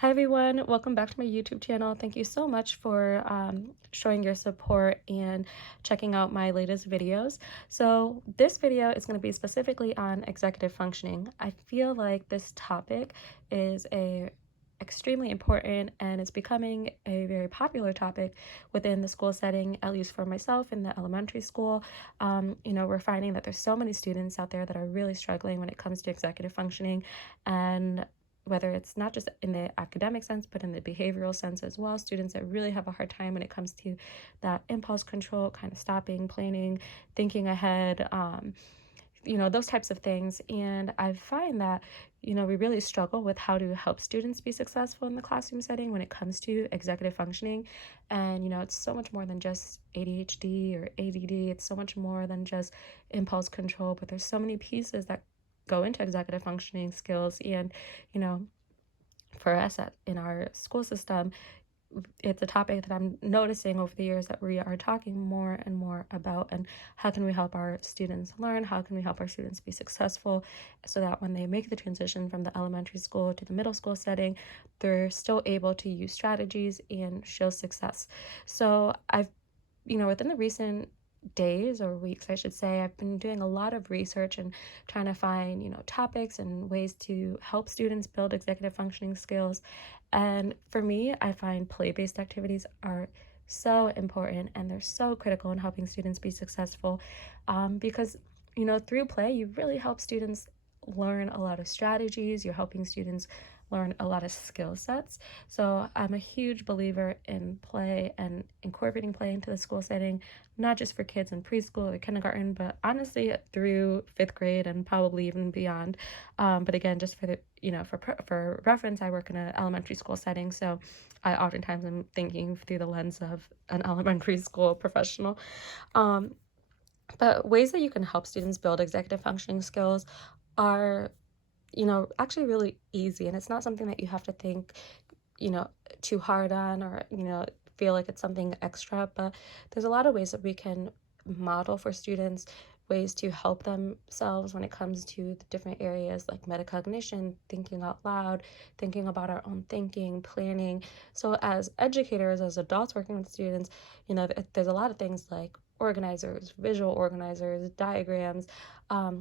Hi everyone, welcome back to my YouTube channel. Thank you so much for showing your support and checking out my latest videos. So this video is going to be specifically on executive functioning. I feel like this topic is extremely important and it's becoming a very popular topic within the school setting, at least for myself in the elementary school. We're finding that there's so many students out there that are really struggling when it comes to executive functioning, and whether it's not just in the academic sense, but in the behavioral sense as well. Students that really have a hard time when it comes to that impulse control, kind of stopping, planning, thinking ahead, those types of things. And I find that, we really struggle with how to help students be successful in the classroom setting when it comes to executive functioning. And, it's so much more than just ADHD or ADD. It's so much more than just impulse control, but there's so many pieces that go into executive functioning skills. And, you know, for us in our school system, it's a topic that I'm noticing over the years that we are talking more and more about. And how can we help our students learn? How can we help our students be successful so that when they make the transition from the elementary school to the middle school setting, they're still able to use strategies and show success. So within the recent days or weeks, I should say, I've been doing a lot of research and trying to find, topics and ways to help students build executive functioning skills. And for me, I find play-based activities are so important and they're so critical in helping students be successful, because, through play, you really help students learn a lot of strategies. You're helping students learn a lot of skill sets. So I'm a huge believer in play and incorporating play into the school setting, not just for kids in preschool or kindergarten, but honestly through fifth grade and probably even beyond. But again, just for the, for reference, I work in an elementary school setting. So I oftentimes am thinking through the lens of an elementary school professional. Um, but ways that you can help students build executive functioning skills are, actually really easy. And it's not something that you have to think, you know, too hard on, or, feel like it's something extra. But there's a lot of ways that we can model for students ways to help themselves when it comes to the different areas like metacognition, thinking out loud, thinking about our own thinking, planning. So as educators, as adults working with students, there's a lot of things like organizers, visual organizers, diagrams,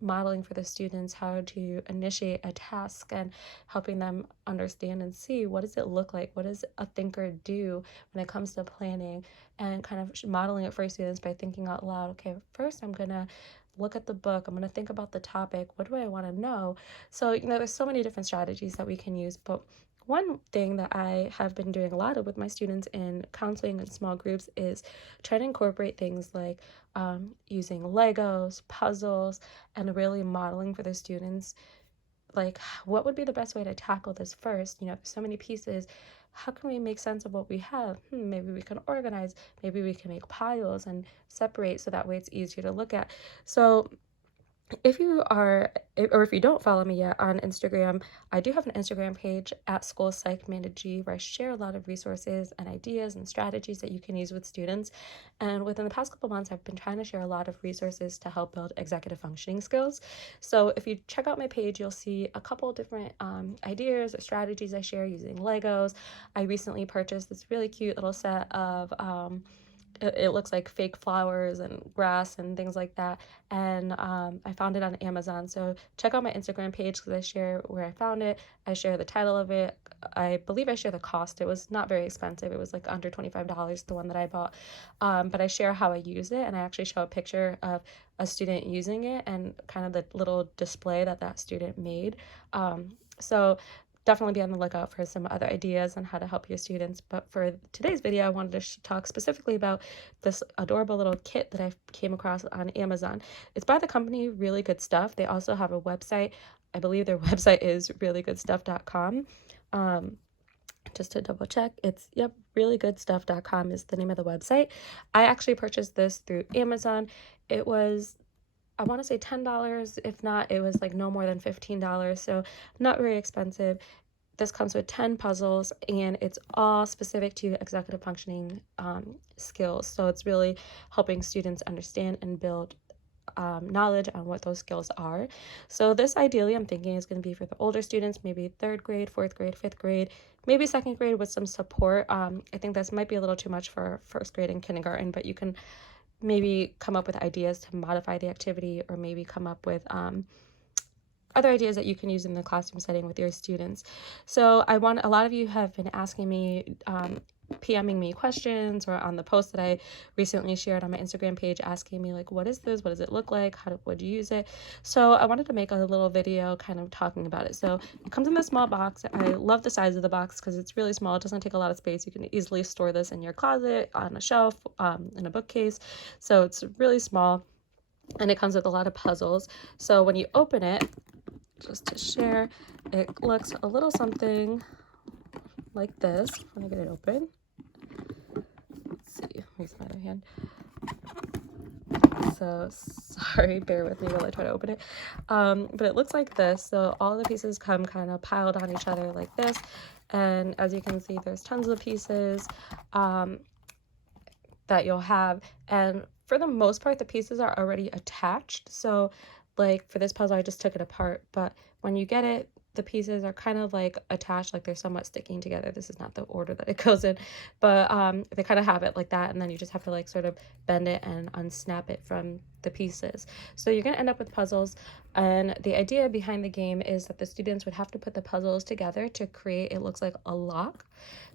modeling for the students how to initiate a task and helping them understand and see what does it look like, what does a thinker do when it comes to planning, and kind of modeling it for students by thinking out loud. Okay, first I'm gonna look at the book, I'm gonna think about the topic, what do I want to know? So there's so many different strategies that we can use, but one thing that I have been doing a lot of with my students in counseling and small groups is trying to incorporate things like using Legos, puzzles, and really modeling for the students, like, what would be the best way to tackle this first? There's so many pieces. How can we make sense of what we have? Maybe we can organize, maybe we can make piles and separate so that way it's easier to look at. So if you are, or if you don't follow me yet on Instagram, I do have an Instagram page at School Psych Managee where I share a lot of resources and ideas and strategies that you can use with students. And within the past couple months, I've been trying to share a lot of resources to help build executive functioning skills. So if you check out my page, you'll see a couple different ideas or strategies I share using Legos. I recently purchased this really cute little set of it looks like fake flowers and grass and things like that, and I found it on Amazon. So check out my Instagram page because I share where I found it, I share the title of it, I believe I share the cost. It was not very expensive, it was like under $25, the one that I bought. But I share how I use it, and I actually show a picture of a student using it and kind of the little display that student made. So definitely be on the lookout for some other ideas on how to help your students. But for today's video, I wanted to talk specifically about this adorable little kit that I came across on Amazon. It's by the company Really Good Stuff. They also have a website. I believe their website is reallygoodstuff.com. Just to double check, it's, yep, reallygoodstuff.com is the name of the website. I actually purchased this through Amazon. It was, I want to say $10. If not, it was like no more than $15. So not very expensive. This comes with 10 puzzles and it's all specific to executive functioning skills. So it's really helping students understand and build knowledge on what those skills are. So this ideally I'm thinking is going to be for the older students, maybe 3rd grade, 4th grade, 5th grade, maybe 2nd grade with some support. I think this might be a little too much for 1st grade and kindergarten, but you can maybe come up with ideas to modify the activity, or maybe come up with other ideas that you can use in the classroom setting with your students. So a lot of you have been asking me, PMing me questions, or on the post that I recently shared on my Instagram page, asking me like, what is this? What does it look like? Would you use it? So I wanted to make a little video kind of talking about it. So it comes in this small box. I love the size of the box because it's really small. It doesn't take a lot of space. You can easily store this in your closet, on a shelf, in a bookcase. So it's really small, and it comes with a lot of puzzles. So when you open it, just to share, it looks a little something like this. Let me get it open. Let's see, use my other hand. So sorry, bear with me while I try to open it. But it looks like this. So all the pieces come kind of piled on each other like this. And as you can see, there's tons of pieces that you'll have. And for the most part, the pieces are already attached. So like for this puzzle, I just took it apart, but when you get it, the pieces are kind of like attached, like they're somewhat sticking together. This is not the order that it goes in, but they kind of have it like that, and then you just have to like sort of bend it and unsnap it from the pieces. So you're going to end up with puzzles, and the idea behind the game is that the students would have to put the puzzles together to create, it looks like a lock.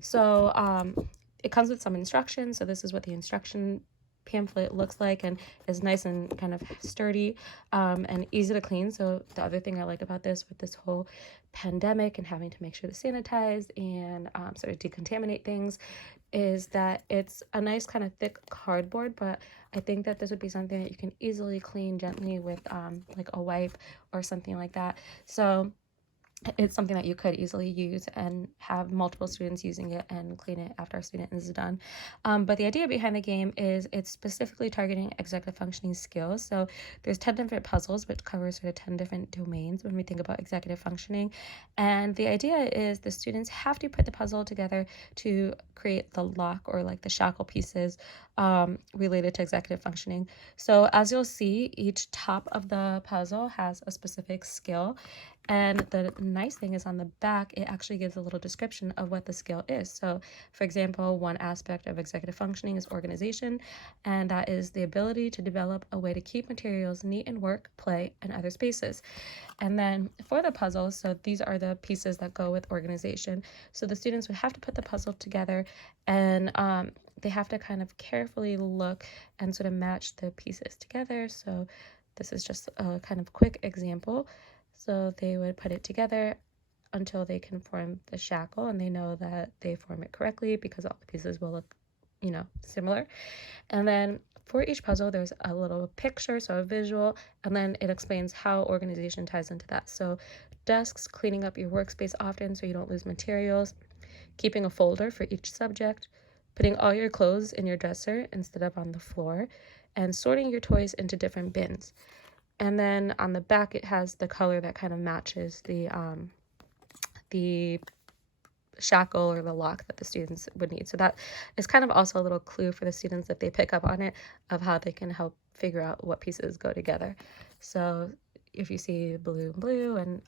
So it comes with some instructions. So this is what the instruction pamphlet looks like, and is nice and kind of sturdy, and easy to clean. So the other thing I like about this, with this whole pandemic and having to make sure to sanitize and sort of decontaminate things, is that it's a nice kind of thick cardboard, but I think that this would be something that you can easily clean gently with like a wipe or something like that. So it's something that you could easily use and have multiple students using it and clean it after a student is done. But the idea behind the game is it's specifically targeting executive functioning skills. So there's 10 different puzzles, which covers sort of 10 different domains when we think about executive functioning. And the idea is the students have to put the puzzle together to create the lock, or like the shackle pieces related to executive functioning. So as you'll see, each top of the puzzle has a specific skill. And the nice thing is on the back, it actually gives a little description of what the skill is. So for example, one aspect of executive functioning is organization, and that is the ability to develop a way to keep materials neat in work, play, and other spaces. And then for the puzzle, so these are the pieces that go with organization. So the students would have to put the puzzle together, and they have to kind of carefully look and sort of match the pieces together. So this is just a kind of quick example. So they would put it together until they can form the shackle, and they know that they form it correctly because all the pieces will look, similar. And then for each puzzle, there's a little picture, so a visual, and then it explains how organization ties into that. So desks, cleaning up your workspace often so you don't lose materials, keeping a folder for each subject, putting all your clothes in your dresser instead of on the floor, and sorting your toys into different bins. And then on the back, it has the color that kind of matches the shackle or the lock that the students would need. So that is kind of also a little clue for the students, if they pick up on it, of how they can help figure out what pieces go together. So if you see blue and blue, and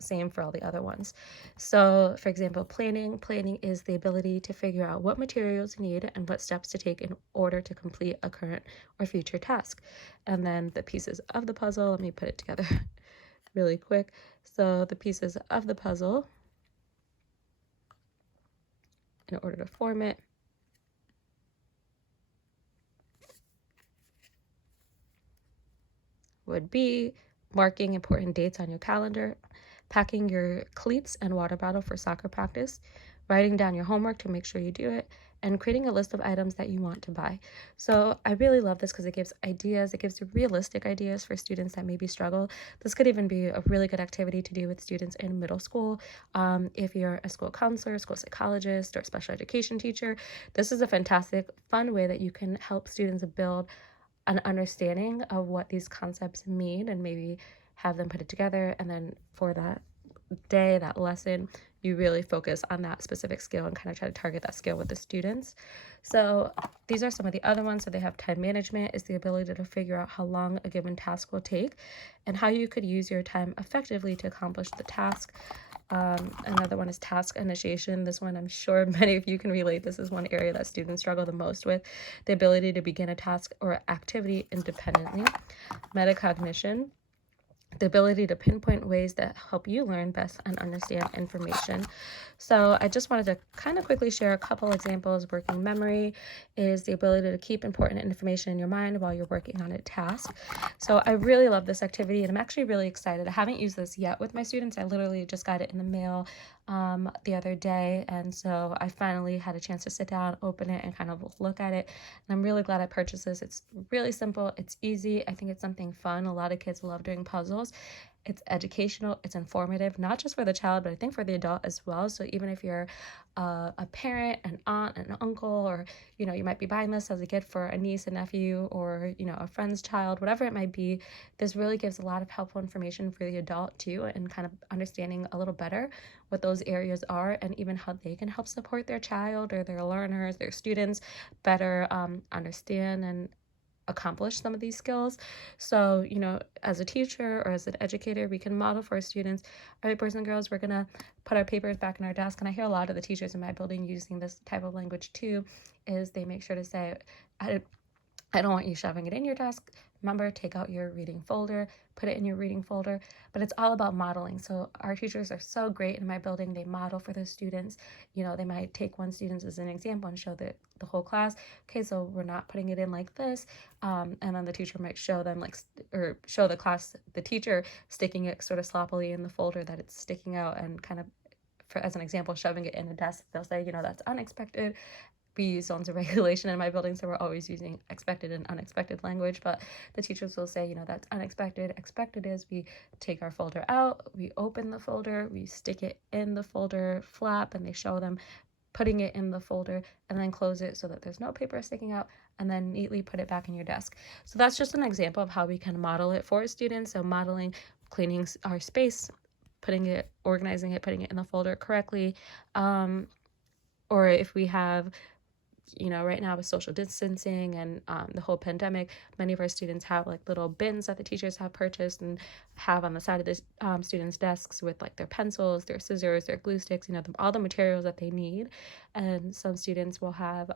same for all the other ones. So for example, planning is the ability to figure out what materials you need and what steps to take in order to complete a current or future task. And then the pieces of the puzzle, let me put it together really quick. So the pieces of the puzzle, in order to form it, would be marking important dates on your calendar, packing your cleats and water bottle for soccer practice, writing down your homework to make sure you do it, and creating a list of items that you want to buy. So I really love this because it gives ideas. It gives realistic ideas for students that maybe struggle. This could even be a really good activity to do with students in middle school. If you're a school counselor, school psychologist, or special education teacher, this is a fantastic, fun way that you can help students build an understanding of what these concepts mean, and maybe have them put it together. And then for that, day, that lesson, you really focus on that specific skill and kind of try to target that skill with the students. So these are some of the other ones. So they have time management, is the ability to figure out how long a given task will take and how you could use your time effectively to accomplish the task. Another one is task initiation. This one, I'm sure many of you can relate. This is one area that students struggle the most with, the ability to begin a task or activity independently. Metacognition, the ability to pinpoint ways that help you learn best and understand information. So I just wanted to kind of quickly share a couple examples. Working memory is the ability to keep important information in your mind while you're working on a task. So I really love this activity, and I'm actually really excited. I haven't used this yet with my students. I literally just got it in the mail the other day, and so I finally had a chance to sit down, open it, and kind of look at it. And I'm really glad I purchased this. It's really simple, it's easy. I think it's something fun. A lot of kids love doing puzzles. It's educational, it's informative, not just for the child, but I think for the adult as well. So even if you're a parent, an aunt, an uncle, or you might be buying this as a gift for a niece, a nephew, or a friend's child, whatever it might be, this really gives a lot of helpful information for the adult too, and kind of understanding a little better what those areas are, and even how they can help support their child or their learners, their students better understand and accomplish some of these skills. So, as a teacher or as an educator, we can model for our students. All right, boys and girls, we're gonna put our papers back in our desk. And I hear a lot of the teachers in my building using this type of language too, is they make sure to say, I don't want you shoving it in your desk. Remember, take out your reading folder, put it in your reading folder. But it's all about modeling. So our teachers are so great in my building. They model for the students. They might take one student as an example and show the whole class. Okay, so we're not putting it in like this. And then the teacher might show them or show the class, the teacher sticking it sort of sloppily in the folder that it's sticking out, and kind of, as an example, shoving it in a desk. They'll say, that's unexpected. We use zones of regulation in my building, so we're always using expected and unexpected language, but the teachers will say, that's unexpected. Expected is we take our folder out, we open the folder, we stick it in the folder flap, and they show them putting it in the folder and then close it so that there's no paper sticking out, and then neatly put it back in your desk. So that's just an example of how we can model it for students. So modeling, cleaning our space, organizing it, putting it in the folder correctly, or if we have right now with social distancing and the whole pandemic, many of our students have little bins that the teachers have purchased and have on the side of the students' desks with their pencils, their scissors, their glue sticks, all the materials that they need. And some students will have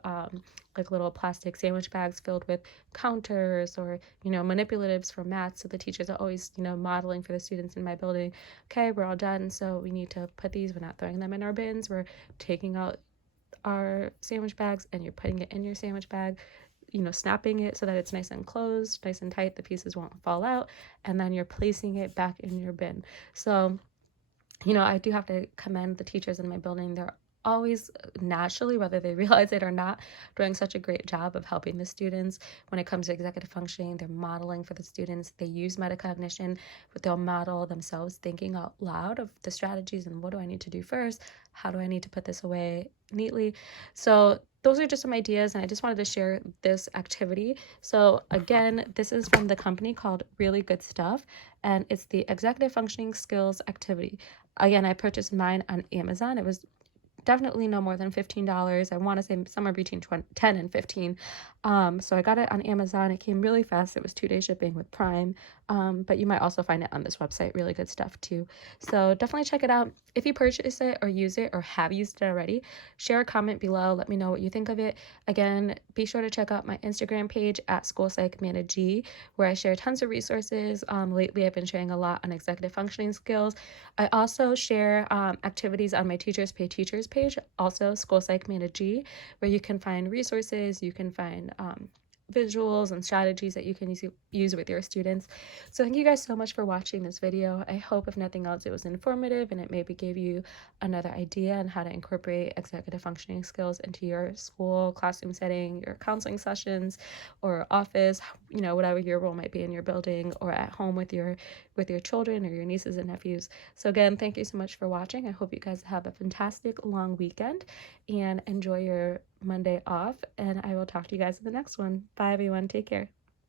little plastic sandwich bags filled with counters or manipulatives for mats. So the teachers are always modeling for the students in my building, okay, we're all done, so we need to put these, we're not throwing them in our bins, we're taking out our sandwich bags and you're putting it in your sandwich bag, snapping it so that it's nice and closed, nice and tight, the pieces won't fall out, and then you're placing it back in your bin. So, I do have to commend the teachers in my building. They're always naturally, whether they realize it or not, doing such a great job of helping the students when it comes to executive functioning. They're modeling for the students. They use metacognition, but they'll model themselves thinking out loud of the strategies and what do I need to do first? How do I need to put this away neatly? So those are just some ideas, and I just wanted to share this activity. So again, this is from the company called Really Good Stuff, and it's the Executive Functioning Skills Activity. Again, I purchased mine on Amazon. It was definitely no more than $15. I want to say somewhere between 10 and 15. So I got it on Amazon. It came really fast. It was 2-day shipping with Prime. But you might also find it on this website. Really good stuff too. So definitely check it out. If you purchase it or use it or have used it already, share a comment below. Let me know what you think of it. Again, be sure to check out my Instagram page at SchoolPsychManaG, where I share tons of resources. Lately, I've been sharing a lot on executive functioning skills. I also share activities on my Teachers Pay Teachers page, also SchoolPsychManaG, where you can find resources, you can find visuals and strategies that you can use with your students. So thank you guys so much for watching this video. I hope, if nothing else, it was informative and it maybe gave you another idea on how to incorporate executive functioning skills into your school, classroom setting, your counseling sessions, or office, whatever your role might be in your building, or at home with your children or your nieces and nephews. So again, thank you so much for watching. I hope you guys have a fantastic long weekend and enjoy your Monday off, and I will talk to you guys in the next one. Bye everyone, take care.